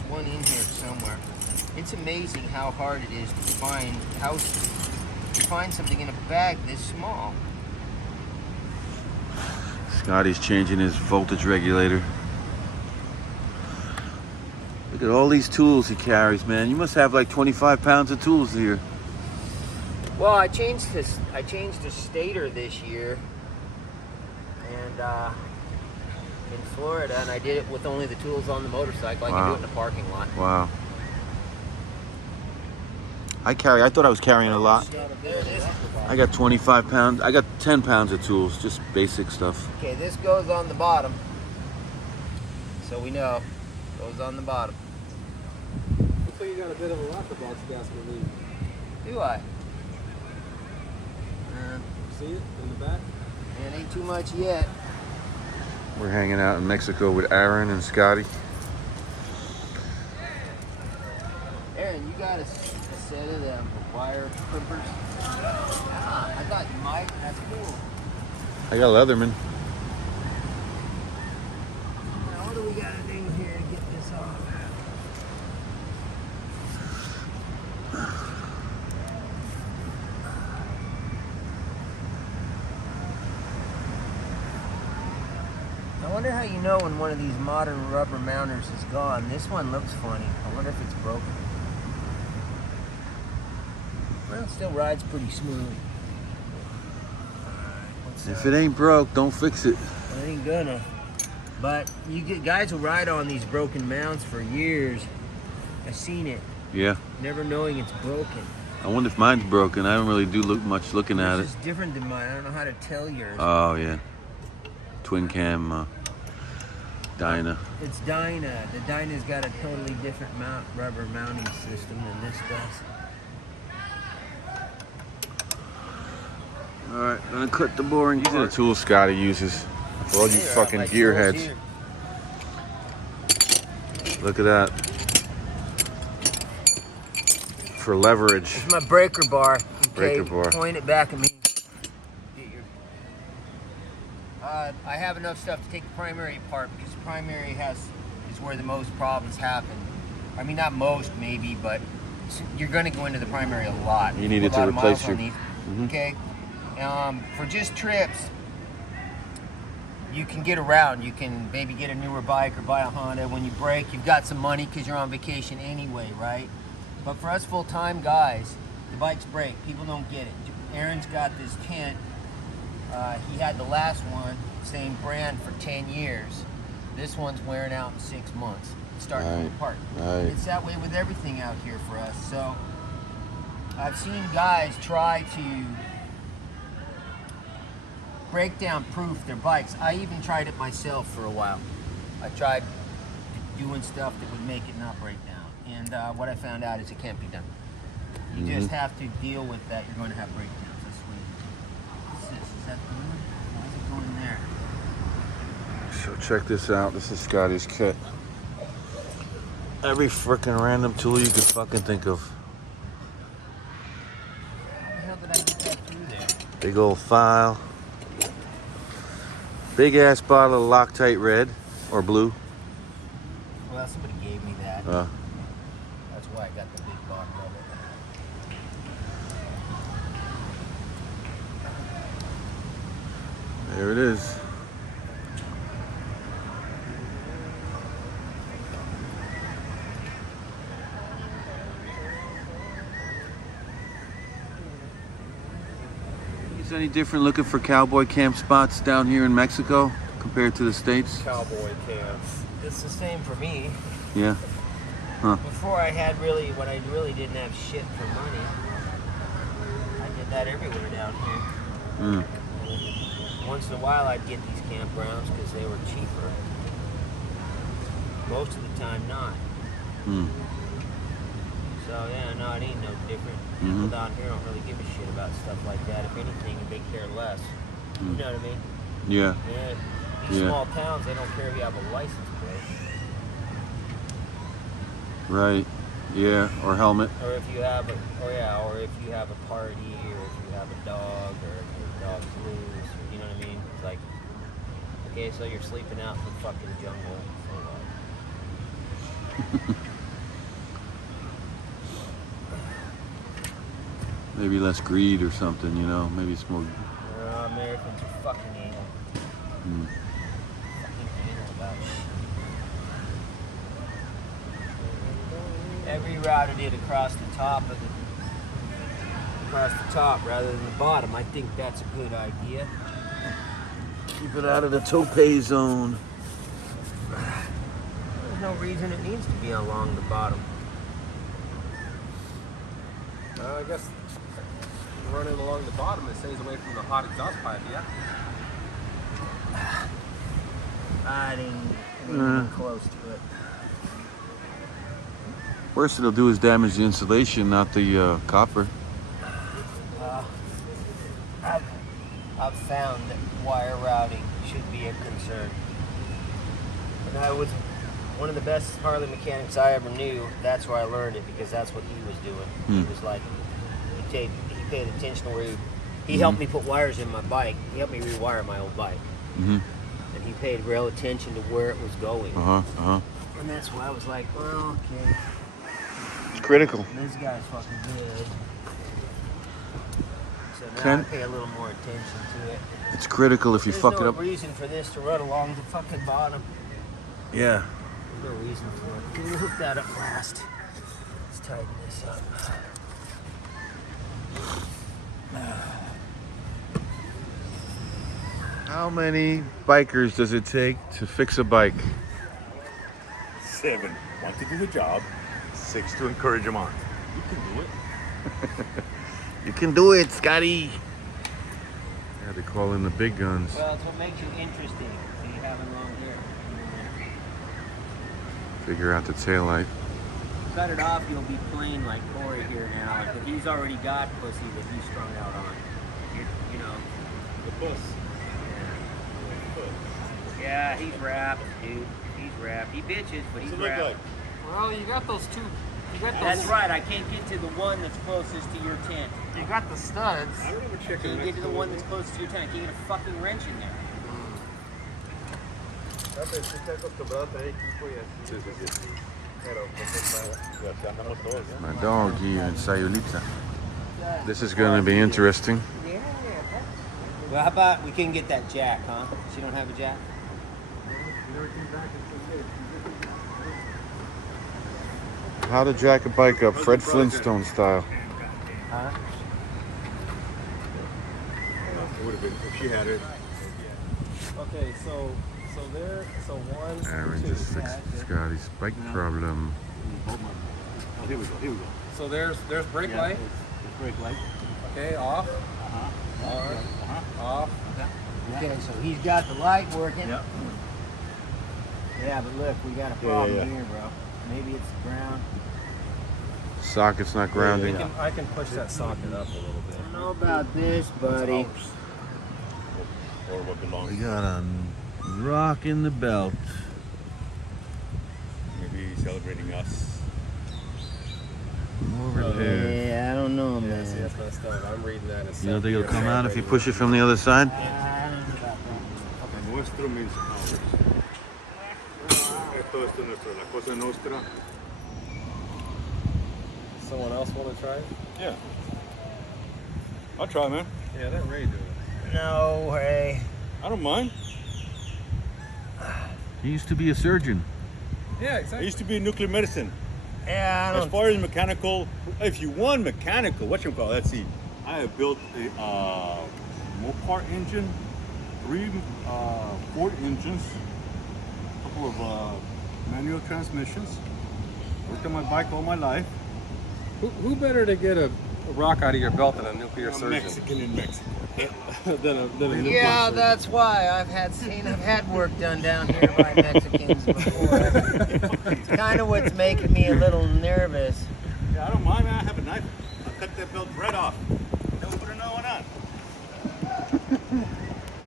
There's one in here somewhere. It's amazing how hard it is to find something in a bag this small. Scotty's changing his voltage regulator. Look at all these tools he carries, man. You must have like 25 pounds of tools here. Well, I changed the stator this year, and in Florida, and I did it with only the tools on the motorcycle. I can do it in the parking lot. Wow. I thought I was carrying a lot. There it is. I got 25 pounds. I got 10 pounds of tools, just basic stuff. Okay, this goes on the bottom. So we know. Goes on the bottom. Looks like you got a bit of a rocker box gas relief. Do I? See it in the back? Man, ain't too much yet. We're hanging out in Mexico with Aaron and Scotty. Aaron, you got a set of them wire clippers? I thought you might. That's cool. I got Leatherman. Now, what do we got to do here to get this off? I wonder how you know when one of these modern rubber mounters is gone. This one looks funny. I wonder if it's broken. Well, it still rides pretty smooth. If it ain't broke, don't fix it. I ain't gonna. But you get guys who ride on these broken mounts for years. I've seen it. Yeah. Never knowing it's broken. I wonder if mine's broken. I don't really do much looking at it. It's different than mine. I don't know how to tell yours. Oh, yeah. Twin cam Dyna. It's Dyna. The Dyna's got a totally different rubber mounting system than this does. All right, gonna cut the boring. These are the tools Scotty uses for all you fucking gearheads. Look at that. For leverage. It's my breaker bar. Okay, Breaker bar. Point it back at me. I have enough stuff to take the primary apart because the primary is where the most problems happen. I mean, not most maybe, but you're going to go into the primary a lot. You needed to replace your. Okay. For just trips, you can get around. You can maybe get a newer bike or buy a Honda. When you break, you've got some money because you're on vacation anyway, right? But for us full-time guys, the bikes break. People don't get it. Aaron's got this tent. He had the last one, same brand, for 10 years. This one's wearing out in 6 months. It's starting to fall apart. Right. It's that way with everything out here for us. So I've seen guys try to breakdown proof their bikes. I even tried it myself for a while. I tried doing stuff that would make it not break down. And what I found out is it can't be done. You just have to deal with that. You're going to have breakdowns. That's sweet. Is that good? Why is it going there? So check this out. This is Scotty's kit. Every freaking random tool you could fucking think of. How the hell did I get that through there? Big old file. Big ass bottle of Loctite red or blue. Well, somebody gave me that. That's why I got the big bottle of it. There it is. Is it any different looking for cowboy camp spots down here in Mexico compared to the States? Cowboy camps. It's the same for me. Yeah. Before I had when I really didn't have shit for money, I did that everywhere down here. Once in a while I'd get these campgrounds because they were cheaper. Most of the time not. So yeah, no, it ain't no different. People down here don't really give a shit about stuff like that. If anything, they care less. You know what I mean? Yeah. Yeah. These small towns, they don't care if you have a license plate. Right. Yeah. Or helmet. Or if you have a party, or if you have a dog, or if your dog's loose, or, you know what I mean? It's like, okay, so you're sleeping out in the fucking jungle. Maybe less greed or something, you know. Maybe it's more. Americans are fucking anal. Mm. Fucking anal about shit. Every router did across the top rather than the bottom. I think that's a good idea. Keep it out of the tope zone. There's no reason it needs to be along the bottom. I guess running along the bottom, it stays away from the hot exhaust pipe, yeah? I didn't even close to it. Worst it'll do is damage the insulation, not the copper. I've found that wire routing should be a concern. And I was one of the best Harley mechanics I ever knew. That's where I learned it, because that's what he was doing. He was like, he paid attention to where he helped me put wires in my bike. He helped me rewire my old bike. And he paid real attention to where it was going. And that's why I was like, well, okay. It's critical. This guy's fucking good. So now Ken? I pay a little more attention to it. It's critical if you There's fuck no it up. reason for this to run along the fucking bottom. Yeah. There's no reason for it. Can we hook that up last? Let's tighten this up. How many bikers does it take to fix a bike? 7 want to do the job, 6 to encourage them on. You can do it. You can do it, Scotty. Yeah, they call in the big guns. Well, it's what makes you interesting. So you have long hair. Figure out the taillight. Cut it off, you'll be plain like Cory here now. But he's already got pussy that he's strung out on. You know. The bus. Yeah, he's wrapped, dude. He's wrapped. He bitches, but he's What's it look wrapped. like? Well, you got those two. You got those. That's right. I can't get to the one that's closest to your tent. You got the studs. I don't have a I chicken. can't get to the one that's closest to your tent. I can't get a fucking wrench in there. My doggy and Sayulita. This is going to be interesting. Well, how about we can get that jack, huh? She don't have a jack? How to jack a bike up, Fred Flintstone style. Huh? It would have been if she had it. Okay, so one. Aaron just fixed Scotty's bike problem. Oh, here we go. Here we go. So there's brake light. Brake light. Okay, off. On. Off. Okay, so he's got the light working. Yep. Yeah, but look, we got a problem yeah. here, bro. Maybe it's the ground. Socket's not grounding. I can push that socket up a little bit. I don't know about this, buddy. Or what belongs. We got a rock in the belt. Maybe celebrating us. Over there. Yeah, I don't know, Yeah, man. see, that's messed up. I'm reading that as You don't think it'll come out if you push it from the other side? I don't know about that. Nuestro means ours. Esto es nuestro, la cosa nostra. Someone else want to try it? Yeah. I'll try, man. Yeah, let Ray do it. No way. I don't mind. He used to be a surgeon. Yeah, I exactly. used to be in nuclear medicine. Yeah, I As don't. far as mechanical, if you want mechanical, let's see. I have built a Mopar engine, 3 Ford engines, a couple of manual transmissions. Worked on my bike all my life. Who better to get a rock out of your belt than a nuclear I'm surgeon? Mexican in Mexico. than a nuclear Yeah, surgeon. that's why I've had work done down here by Mexicans before. It's kind of what's making me a little nervous. Yeah, I don't mind, man. I have a knife. I'll cut that belt right off.